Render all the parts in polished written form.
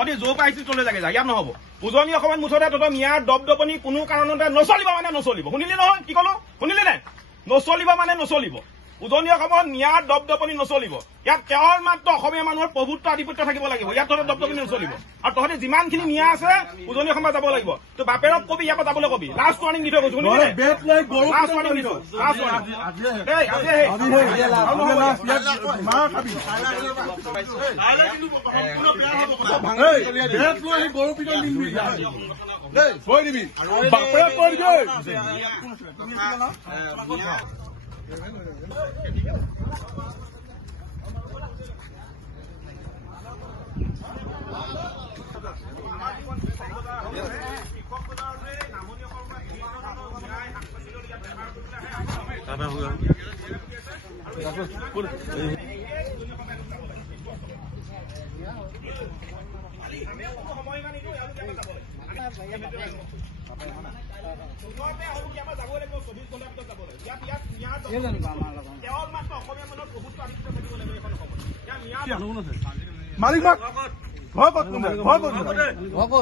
যদি জোৰ পাইছিল চলে যাগে ইয়াত নহব উজনি অসমত মুঠতে তহঁতৰ মিয়াৰ দপদপনি কোনো কাৰণতে নচলিব মানে নচলিব শুনিলি নহয় কি কলো শুনিলি নাই নচলিব মানে নচলিব উজনি অসমত মিয়াৰ দপদপনি নচলিব ইয়াত কেৱল মাত্ৰ অসমীয়া মানুহৰ প্ৰভুত্ব আধিপত্য থাকিব লাগিব ইয়াত তহঁতৰ দপদপনি নচলিব আৰু তহঁতে যিমানখিনি মিয়া আছে উজনি অসমত যাব লাগিব তো বাপেৰক কবি ইয়াৰ পৰা যাবলৈ কবি লাষ্ট ৱাৰ্ণিং দি থৈ গৈছো মালিক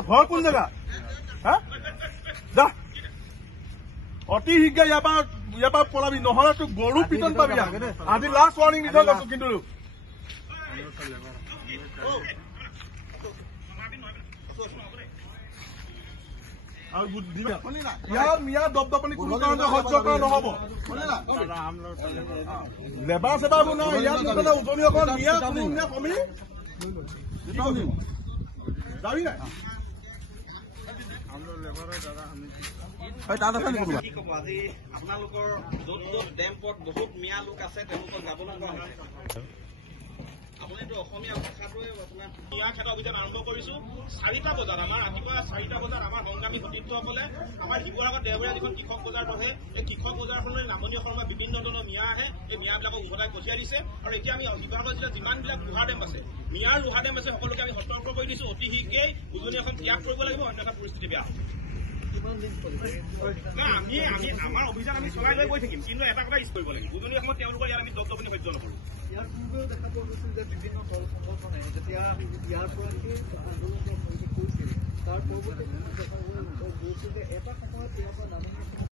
ঘৰ কোন জেগা যা অতি শীঘ্ৰে ইয়াৰ পৰা পলাবি নহলে তোক গৰু পিটন পাবি আজি লাষ্ট ৱাৰ্ণিং দি থৈ গৈছো কিন্তু ইয়াৰ মিয়া দপদপনি কোনো কাৰণতে সহ্য কৰা নহব লেবাৰ চেবাৰবোৰ নাই ইয়াত উজনি অসমত মিয়া কোনো কমি যাবি নাই কি কব আজি আপোনালোকৰ য'ত য'ত ডেম্পত বহুত মিয়া লোক আছে তেওঁলোকক যাব লগা হৈছে আপুনিতো অসমীয়া ভাষাটোৱে আপোনাৰ মিয়া খেদা অভিযান আৰম্ভ কৰিছো 4টা বজাত আমাৰ ৰাতিপুৱা 4টা বজাত আমাৰ সংগ্ৰামী সতীৰ্থসকলে আমাৰ শিৱসাগৰ দেওবৰীয়া যিখন কৃষক বজাৰ বহে এই কৃষক বজাৰখনলৈ নামনি অসমৰ বিভিন্ন ধৰণৰ মিয়া আহে এই মিয়াবিলাকক উভতাই পঠিয়াই দিছে আৰু এতিয়া আমি শিৱসাগৰ জিলাত যিমানবিলাক লোহাৰ ডেম আছে মিয়াৰ লোহাৰ ডেম আছে সকলোকে আমি সতৰ্ক কৰি দিছো অতি শীঘ্ৰেই উজনি অসম ত্যাগ কৰিব লাগিব অন্যথা পৰিস্থিতি বেয়া হ'ব আমি আমাৰ অভিযান আমি চলাই লৈ গৈ থাকিম কিন্তু এটা কথা ইচ্ছ কৰিব লাগিব উজনি অসমত তেওঁলোকৰ ইয়াত আমি দপদপনি সহ্য নকৰো ইয়াৰ পূৰ্বেও দেখা পোৱা গৈছিল যে বিভিন্ন দল সংগঠনে যেতিয়া ইয়াৰ পৰা সেই আন্দোলনৰ কৰিছিল তাৰ পূৰ্বতে দেখা গৈছিল যে এটা সময়ত ইয়াৰ পৰা নামনি